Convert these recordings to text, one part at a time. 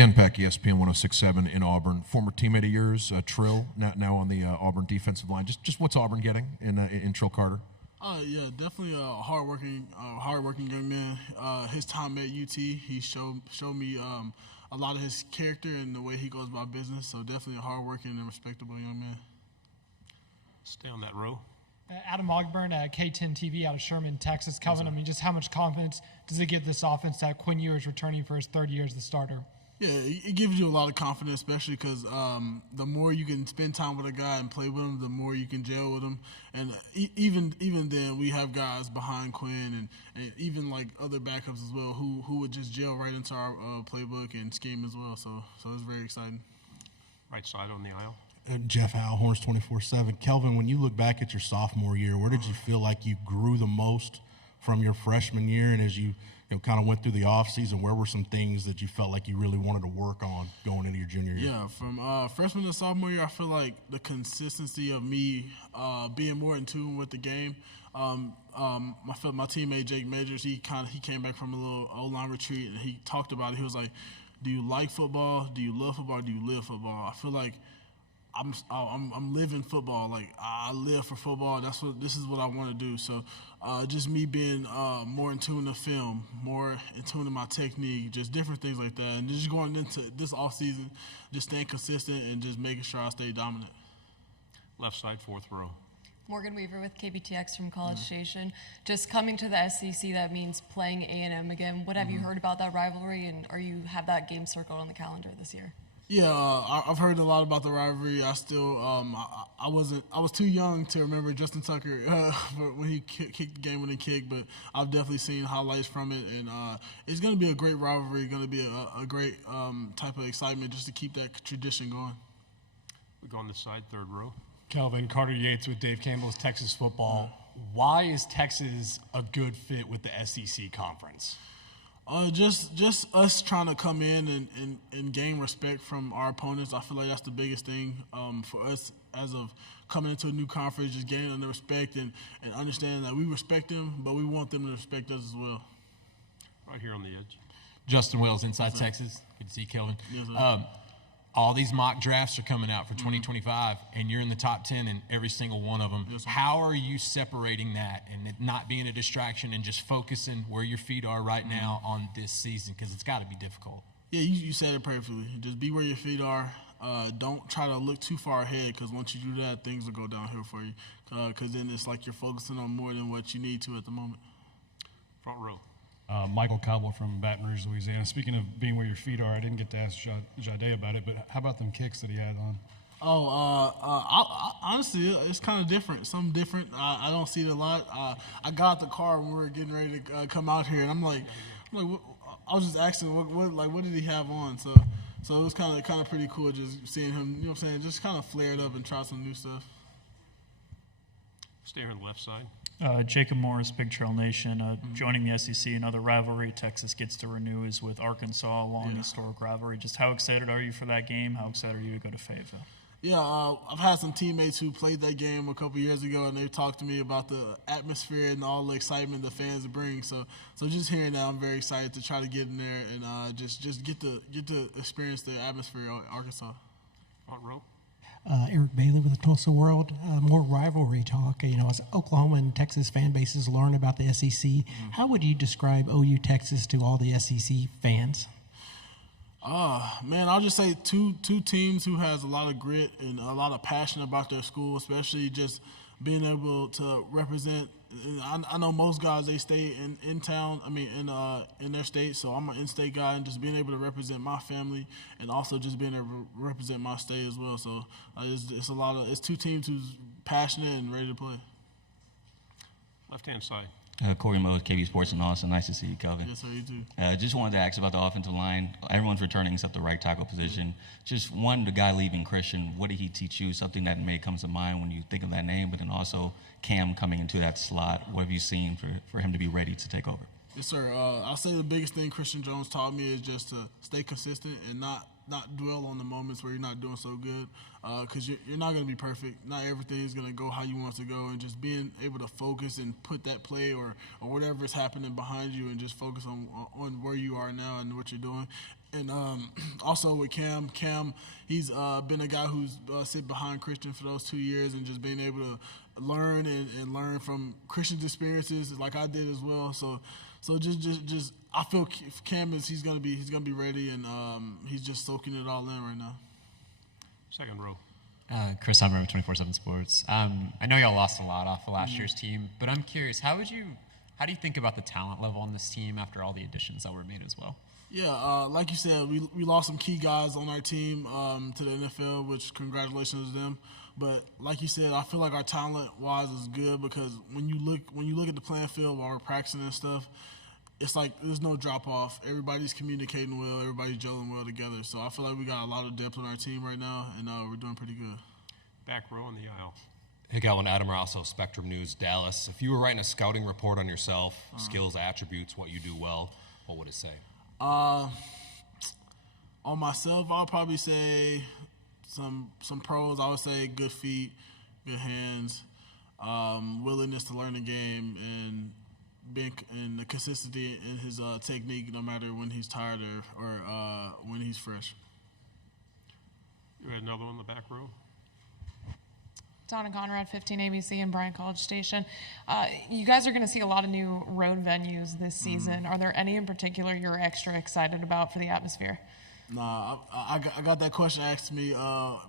Dan Peck, ESPN 106.7 in Auburn, former teammate of yours, Trill, now on the Auburn defensive line. Just what's Auburn getting in Trill Carter? Yeah, definitely a hardworking young man. His time at UT, he showed me a lot of his character and the way he goes about business. So definitely a hardworking and respectable young man. Stay on that row. Adam Ogburn at K10 TV out of Sherman, Texas. Kelvin, I mean, just how much confidence does it give this offense that Quinn Ewers returning for his third year as the starter? Yeah, it gives you a lot of confidence, especially because the more you can spend time with a guy and play with him, the more you can gel with him. And even then, we have guys behind Quinn and even like other backups as well who would just gel right into our playbook and scheme as well. So it's very exciting. Right side on the aisle. Jeff Howell, Horns 24/7. Kelvin, when you look back at your sophomore year, where did you feel like you grew the most from your freshman year? And as you kind of went through the offseason, where were some things that you felt like you really wanted to work on going into your junior year? Yeah, from freshman to sophomore year, I feel like the consistency of me being more in tune with the game. My teammate Jake Majors, he came back from a little O-line retreat, and he talked about it. He was like, "Do you like football? Do you love football? Do you live football?" I feel like I'm living football. Like I live for football. This is what I want to do. So just me being more in tune to film, more in tune to my technique, just different things like that, and just going into this off season, just staying consistent and just making sure I stay dominant. Left side, fourth row. Morgan Weaver with KBTX from College Station. Just coming to the SEC, that means playing A&M again. What have you heard about that rivalry, and have that game circled on the calendar this year? Yeah, I've heard a lot about the rivalry. I still, I was too young to remember Justin Tucker when he kicked the game-winning kick, but I've definitely seen highlights from it, and it's going to be a great rivalry. Going to be a great type of excitement just to keep that tradition going. We go on this side, third row. Kelvin, Carter Yates with Dave Campbell's Texas Football. Why is Texas a good fit with the SEC conference? Just us trying to come in and gain respect from our opponents. I feel like that's the biggest thing for us as of coming into a new conference, just gaining the respect and understanding that we respect them, but we want them to respect us as well. Right here on the edge. Justin Wells, Inside Texas. Good to see you, Kelvin. Yes, all these mock drafts are coming out for 2025, and you're in the top 10 in every single one of them. Yes, how are you separating that and it not being a distraction and just focusing where your feet are right now on this season? Because it's got to be difficult. Yeah, you said it perfectly. Just be where your feet are. Don't try to look too far ahead, because once you do that, things will go downhill for you. Because then it's like you're focusing on more than what you need to at the moment. Front row. Michael Cobble from Baton Rouge, Louisiana. Speaking of being where your feet are, I didn't get to ask Jade about it, but how about them kicks that he had on? Honestly, it's kind of different. Something different. I don't see it a lot. I got out the car when we were getting ready to come out here, and I'm like, I was just asking, what did he have on? So it was kind of pretty cool just seeing him. You know what I'm saying? Just kind of flared up and try some new stuff. Stay here on the left side. Jacob Morris, Big Trail Nation. Joining the SEC, another rivalry Texas gets to renew is with Arkansas, a long historic rivalry. Just how excited are you for that game? How excited are you to go to Fayetteville? Yeah, I've had some teammates who played that game a couple years ago, and they've talked to me about the atmosphere and all the excitement the fans bring. So just hearing that, I'm very excited to try to get in there and just get to experience the atmosphere at Arkansas. Front row. Eric Bailey with the Tulsa World. More rivalry talk. As Oklahoma and Texas fan bases learn about the SEC, how would you describe OU Texas to all the SEC fans? Man, I'll just say two teams who has a lot of grit and a lot of passion about their school, especially just being able to represent. I know most guys, they stay in town. In their state. So I'm an in-state guy, and just being able to represent my family, and also just being able to represent my state as well. So it's two teams who's passionate and ready to play. Left-hand side. Corey Mose, KB Sports in Austin. Nice to see you, Kelvin. Yes, sir, you too. Just wanted to ask about the offensive line. Everyone's returning except the right tackle position. Just one, the guy leaving, Christian, what did he teach you? Something that may come to mind when you think of that name, but then also Cam coming into that slot. What have you seen for him to be ready to take over? Yes, sir. I'll say the biggest thing Christian Jones taught me is just to stay consistent and not dwell on the moments where you're not doing so good, because you're not going to be perfect. Not everything is going to go how you want it to go, and just being able to focus and put that play or whatever is happening behind you and just focus on where you are now and what you're doing. And also with Cam, he's been a guy who's sit behind Christian for those 2 years and just being able to learn and learn from Christian's experiences like I did as well. So just I feel Cam he's gonna be ready, and he's just soaking it all in right now. Second row. Chris Hummer with 24/7 Sports. I know y'all lost a lot off of last year's team, but I'm curious, how do you think about the talent level on this team after all the additions that were made as well? Yeah, like you said, we lost some key guys on our team to the NFL, which congratulations to them. But like you said, I feel like our talent-wise is good because when you look at the playing field while we're practicing and stuff, it's like there's no drop-off. Everybody's communicating well. Everybody's gelling well together. So I feel like we got a lot of depth on our team right now, and we're doing pretty good. Back row in the aisle. Hey, Kelvin, Adam Rosso, Spectrum News, Dallas. If you were writing a scouting report on yourself, skills, attributes, what you do well, what would it say? On myself, I would probably say some pros. I would say good feet, good hands, willingness to learn the game, and the consistency in his technique, no matter when he's tired or when he's fresh. You had another one in the back row. Donna Conrad, 15 ABC and Bryan College Station. You guys are going to see a lot of new road venues this season. Are there any in particular you're extra excited about for the atmosphere? Nah, I got that question asked me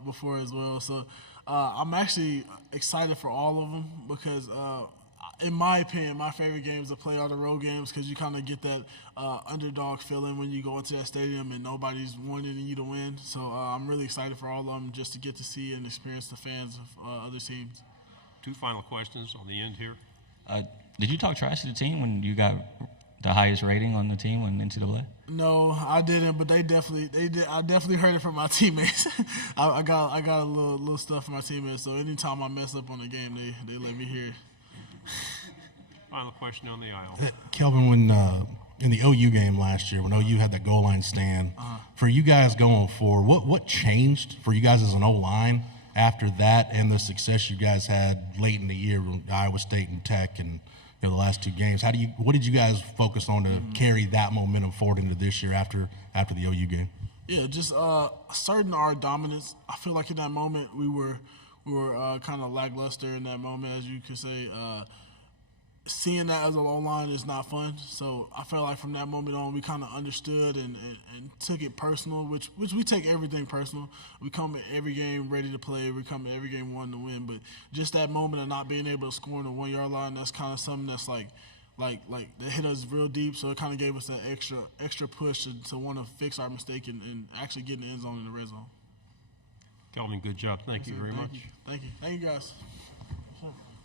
before as well. So I'm actually excited for all of them because, in my opinion, my favorite games to play are the road games because you kind of get that underdog feeling when you go into that stadium and nobody's wanting you to win. So I'm really excited for all of them just to get to see and experience the fans of other teams. Two final questions on the end here. Did you talk trash to the team when you got the highest rating on the team on NCAA? No, I didn't, but they did. I definitely heard it from my teammates. I got a little stuff from my teammates. So anytime I mess up on the game, they let me hear it. Final question on the aisle. Kelvin, when in the OU game last year, when OU had that goal line stand, for you guys going forward, what changed for you guys as an O-line after that and the success you guys had late in the year with Iowa State and Tech and the last two games? What did you guys focus on to carry that momentum forward into this year after the OU game? Yeah, just asserting our dominance. I feel like in that moment we were kind of lackluster in that moment, as you could say. Seeing that as a low line is not fun. So I felt like from that moment on, we kind of understood and took it personal, which we take everything personal. We come at every game ready to play. We come at every game wanting to win. But just that moment of not being able to score on the 1 yard line, that's kind of something that's like that hit us real deep. So it kind of gave us that extra push to want to fix our mistake and actually get in the end zone in the red zone. Kelvin, good job. Thank you very much. Thank you, guys.